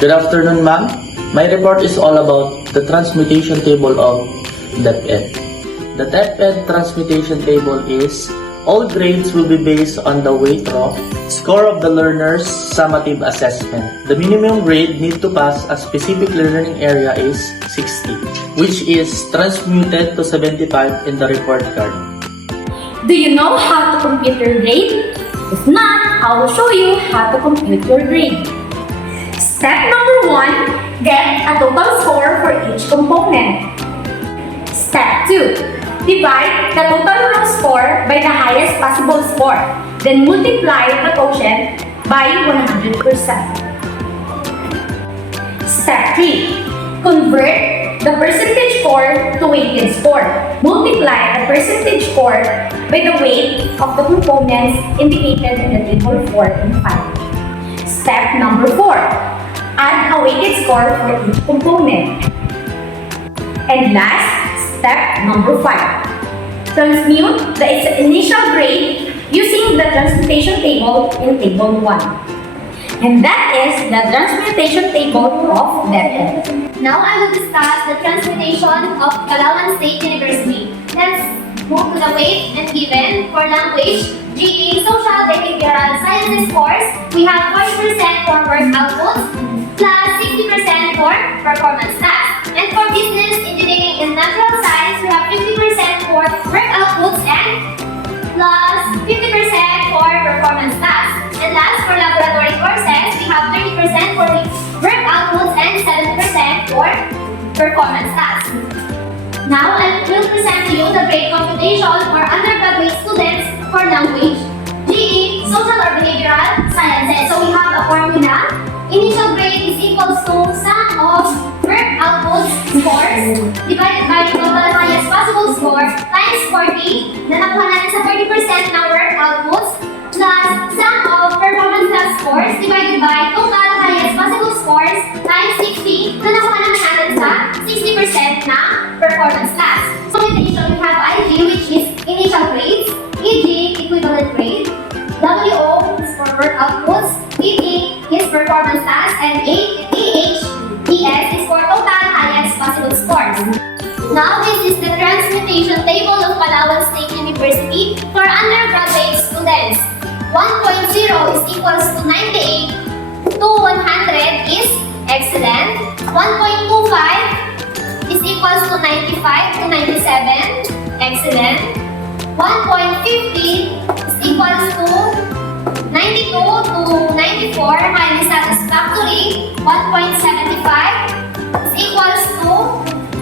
Good afternoon, ma'am. My report is all about the transmutation table of DepEd. The DepEd transmutation table is all grades will be based on the weight of score of the learner's summative assessment. The minimum grade need to pass a specific learning area is 60, which is transmuted to 75 in the report card. Do you know how to compute your grade? If not, I will show you how to compute your grade. Step number 1, get a total score for each component. Step 2, divide the total row score by the highest possible score, then multiply the quotient by 100%. Step 3, convert the percentage score to weighted score. Multiply the percentage score by the weight of the components indicated in the table 4 and 5. Step number 4, add a weighted score for each component. And last, step number 5. Transmute the initial grade using the transmutation table in table 1. And that is the transmutation table of DepEd. Now I will discuss the transmutation of Palawan State University. Let's move to the weight and given for language, GE, social, behavioral sciences course. We have 40% for work outputs plus 60% for performance tasks. And for business, engineering, and natural science, we have 50% for work outputs and plus 50% for performance tasks. And last, for laboratory courses, we have 30% for work outputs and 7% for performance tasks. Now, I will present to you the grade computation for undergraduate students for language, GE, social or behavioral sciences. So we have a formula. Initial grade is equals to sum of work outputs scores divided by total highest possible score times 40 na nakuha natin sa 30% ng work outputs plus sum of performance task scores divided by total highest possible scores times 60 na nakuha naman natin sa 60% ng performance task. So in addition, we have IG, which is initial grades, EG, equivalent grade, WO is for work outputs, ET is performance task, and ES is for total highest possible scores. Now, this is the transmutation table of Palawan State University for undergraduate students. 1.0 is equals to 98 to 100 is excellent. 1.25 is equals to 95 to 97, excellent. 1.50 is equals to 92 to 94, highly satisfactory. 1.75 is equals to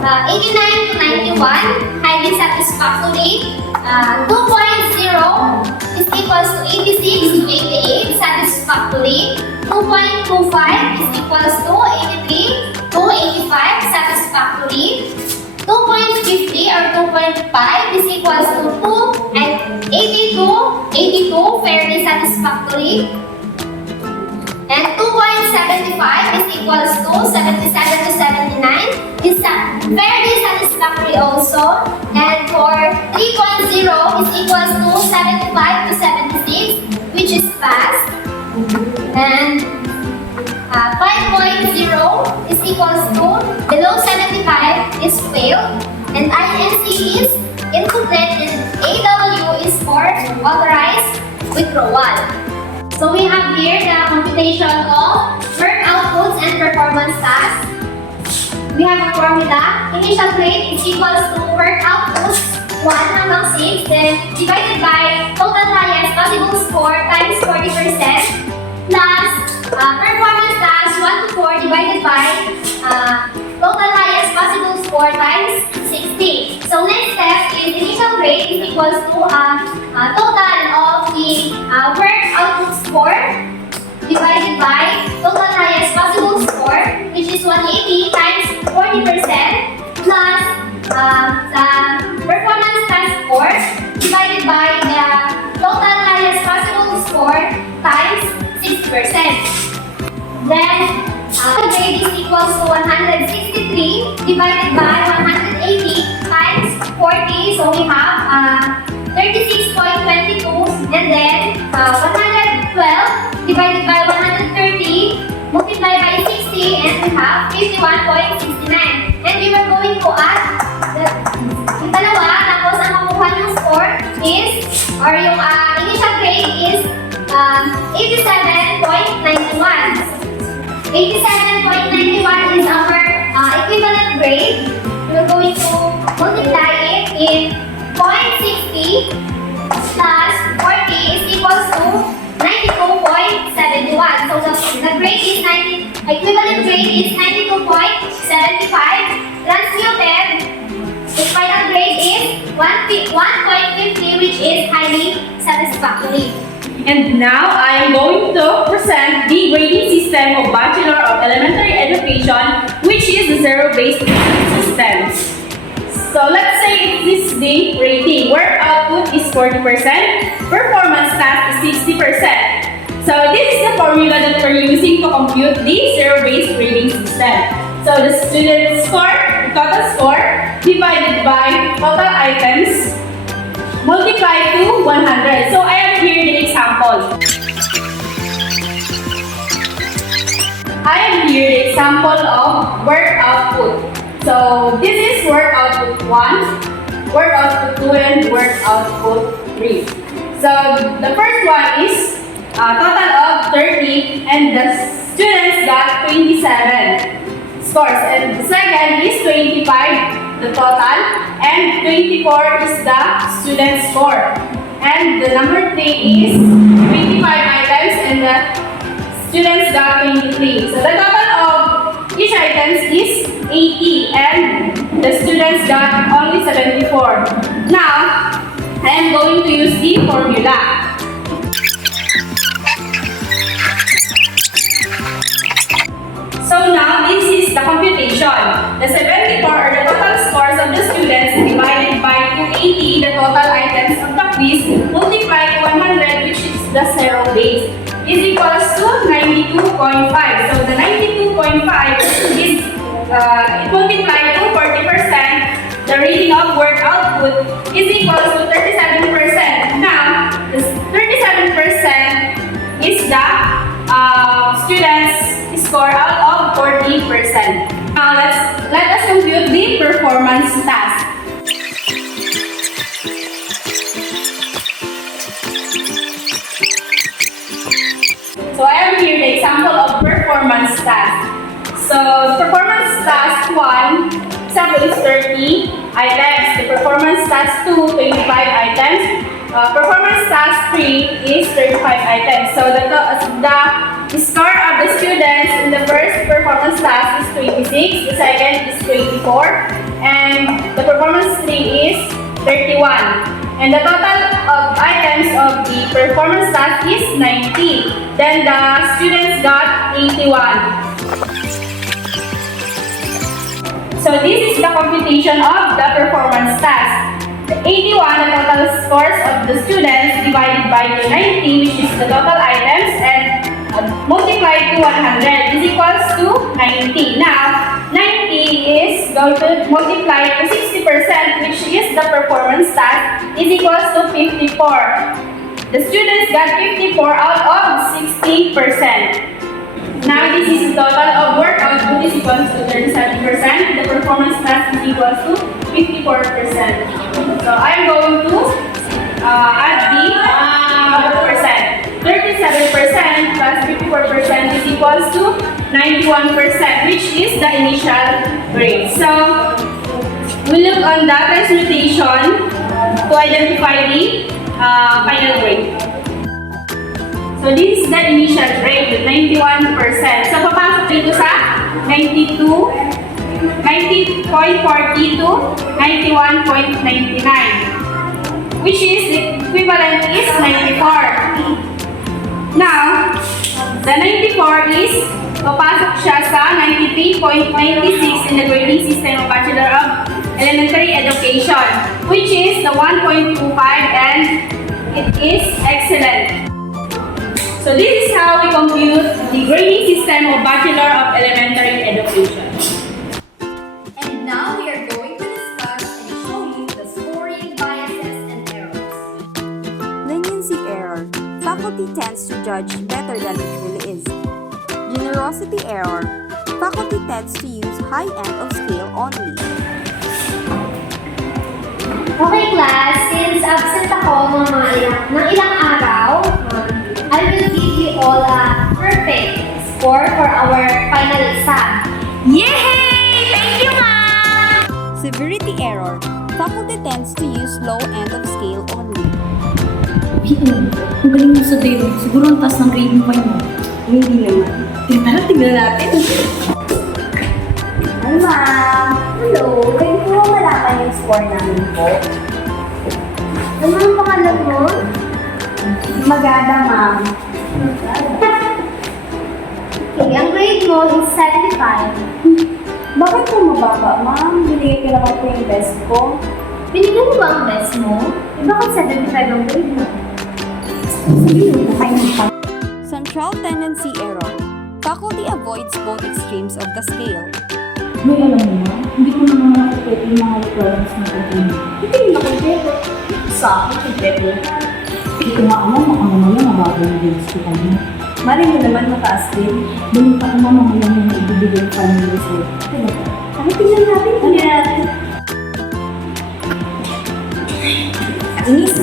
89 to 91, highly satisfactory. 2.0 is equals to 86 to 88, satisfactory. 2.25 is equals to 83 to 85, satisfactory. 2.50 or 2.5 is equals to 2 and 82, fairly satisfactory. And 2.75 is equals to 77 to 79 is fairly satisfactory also. And for 3.0 is equals to 75 to 76, which is fast. And 5.0 is equals to below 75 is failed. And INC is incomplete and AW is for authorized withdrawal. So we have here the computation of work outputs and performance tasks. We have a formula. Initial grade is equals to work outputs 1 hanggang 6, then divided by total highest possible score times 40% plus performance tasks 1 to 4 divided by total highest possible score times 60. So next step is initial grade is equals to total of the work output score divided by total highest possible score, which is 180 times 40% plus the performance task score divided by the total highest possible score times 60%. Then the grade is equals to 163 divided by 180 times 40. So we have 36.22, and then 112 divided by 130 multiplied by 60 and we have 51.69. And we were going to add yung dalawa, tapos ang makuha yung score is, or yung initial grade is 87.91. 87.91 is our equivalent grade. We're going to multiply it in 0.60 plus 40 is equals to 92.71. So the grade is equivalent grade is 92.75. Transmuted, the final grade is 1.50, which is highly satisfactory. And now I am going to present the grading system of Bachelor of Elementary Education, which is the zero-based system. So let's say this is the rating. Work output is 40%, performance task is 60%. So this is the formula that we're using to compute the zero-based grading system. So the student score, total score, divided by total items, multiplied to 100. So I have here the example. I am here the example of work output. So this is work output 1, work output 2, and work output 3. So the first one is total of 30, and the students got 27 scores. And the second is 25, the total, and 24 is the student score. And the number 3 is 25 items, and the students got 23. So the total of each items is 80, and the students got only 74. Now, I am going to use the formula. So now, this is the computation. The 74 are the total scores of the students divided by 280, the total items of the quiz, multiplied to 100, which is the zero base, is equals to 92.5. So the 92.5 is multiplied to 40%. The rating of work output is equals to 37%. Now, this 37% is the students' score out of 40%. Now let us compute the performance task. So I have here the example of performance task. So performance task 1 example is 30 items. The performance task 2 25 items. Performance task 3 is 35 items. So the score of the students in the first performance task is 26, the second is 24, and the performance 3 is 31. And the total of items of the performance task is 90. Then the students got 81. So this is the computation of the performance task. The 81, the total scores of the students divided by the 90, which is the total items, and multiplied to 100 is equals to 90. Now, 90 is going to multiply to 60%, which is the performance task, is equals to 54. The students got 54 out of 60%. Now, this is the total of work output is equals to 37%. The performance task is equals to 54%. So, I am going to add the percent. 37% plus 54% is equals to 91%, which is the initial grade. So, we look on the transmutation to identify the final grade. So, this is the initial grade with 91%. So, papasok dito sa 90.40 to 91.99, which is the equivalent is 94. Now, the 94 is papasok siya sa 93.96 in the grading system of Bachelor of Elementary Education, which is the 1.25, and it is excellent. So this is how we compute the grading system of Bachelor of Elementary Education. And now we are going to discuss and show you the scoring biases and errors. Leniency error. Faculty tends to judge better than it really is. Generosity error. faculty tends to use high end of scale only. Okay class, since absent ako ng ilang araw, I will give you all a perfect score for our final exam. Yay! Thank you, ma'am! Severity error. Faculty tends to use low end of scale only. Ang galing mo sa Dale. Siguro ang taas ng grade mo pa yun. Hindi naman. Tara, tignan natin. Hi, ma'am. Hello. Pwede po ba malaman yung score namin po? Ano ang pangalan mo? Maganda, ma'am. Okay, ang grade mo is 75. Bakit po mababa, ma'am? Binigay ko naman po yung best ko. Binigyan mo ba ang best mo? Bakit 75 ang grade mo? Sige, nakainin pa. Central tendency error. Faculty avoids both extremes of the scale. May alam mo na, hindi ko naman nakapagpwede yung mga requirements na pagkain. Hindi mo nakapwede. Sa akin, kompleto. Hindi ko nga alam, baka mamaya mabagal yung grades ko kanya. Mali mo naman mataas din. Balita ko nga mamaya yung ibibigay yung final result. Talaga. Ano tingnan natin? Tingnan natin. Inis.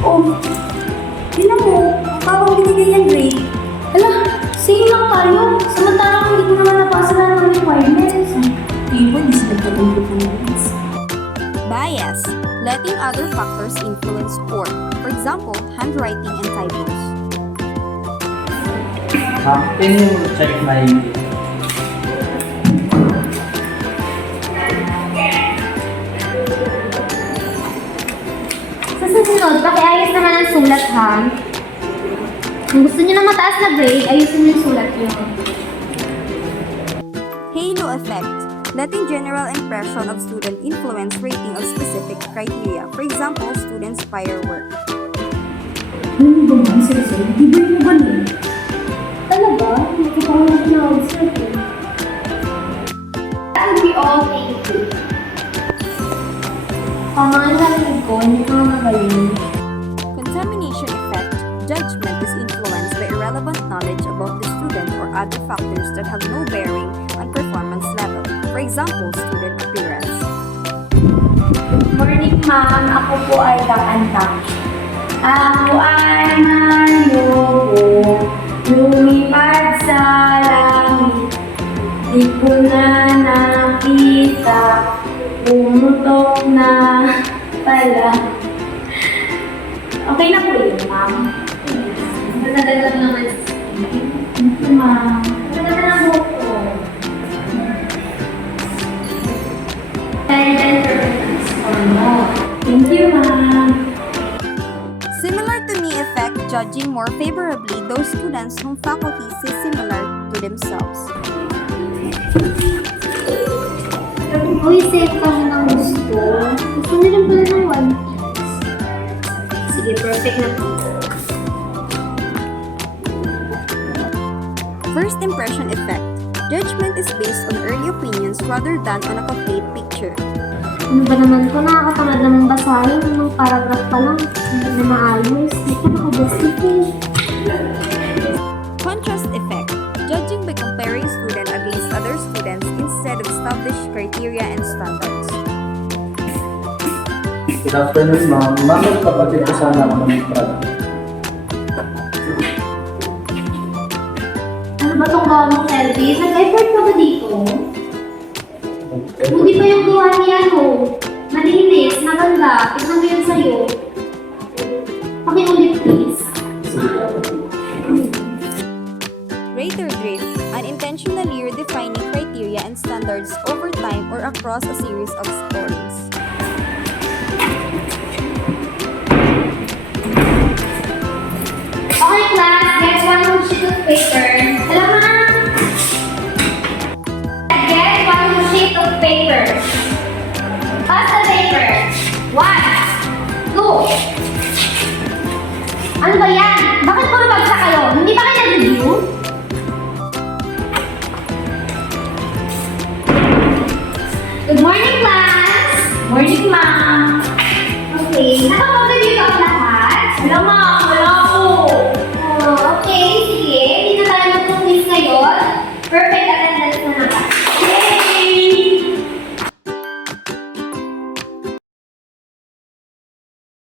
Oh, tingnan mo. Ang babang binigay yung grade. Ala, same lang tayo. Samantalang hindi ko naman napasa lahat ng requirements. Ibo, di sila pag-ulit ng grades. Bias. Letting other factors influence score. For example, handwriting and typos. Can you check my Sa susunod, pakiayos naman ang sulat ha. Kung gusto niyo na mataas na grade, ayusin niyo yung sulat niyo. Halo effect. Letting general impression of student influence rating of specific criteria. For example, students' prior work. Ano ba man, seriously? Di ba yung galing? Talaga? Hindi ko pa naman na-observe eh. That would be all, thank you. Tama ang narinig ko, hindi ko na magaling. Contamination effect. Judgment is influenced by irrelevant knowledge about the student or other factors that have no bearing on performance level. For example, student appearance. Good morning, ma'am. Ako po ay kakanta. Ako ay mayroon, lumipad sa langit. Di ko na nakita, pumutok na pala. Okay na po yun, ma'am. Magandang naman. Thank you, ma'am. Maganda na buhok ko. Thank you, ma'am. Similar to me effect, judging more favorably those students whom faculty see similar to themselves. Uy, safe kami ng gusto. Gusto niyo rin pala ng one piece. Sige, perfect na po. First impression effect. Judgment is based on early opinions rather than on a complete picture. Ano ba naman ko? Nakakatamad namang basahin ng paragraph pa lang. Hindi na maayos. Hindi ko nakajustify. Contrast effect. Judging by comparing student against other students instead of established criteria and standards. Good afternoon, ma'am. Ma'am, magpapatid ko sana ako ng product. Ano ba itong gawa mong Elvis? Nag-effort ka ba dito? Buti pa yung gawa niya, no? Malinis, maganda. Tignan mo yun sa'yo. Pakiulit, please. Rater drift. Unintentionally redefining criteria and standards over time or across a series of scores.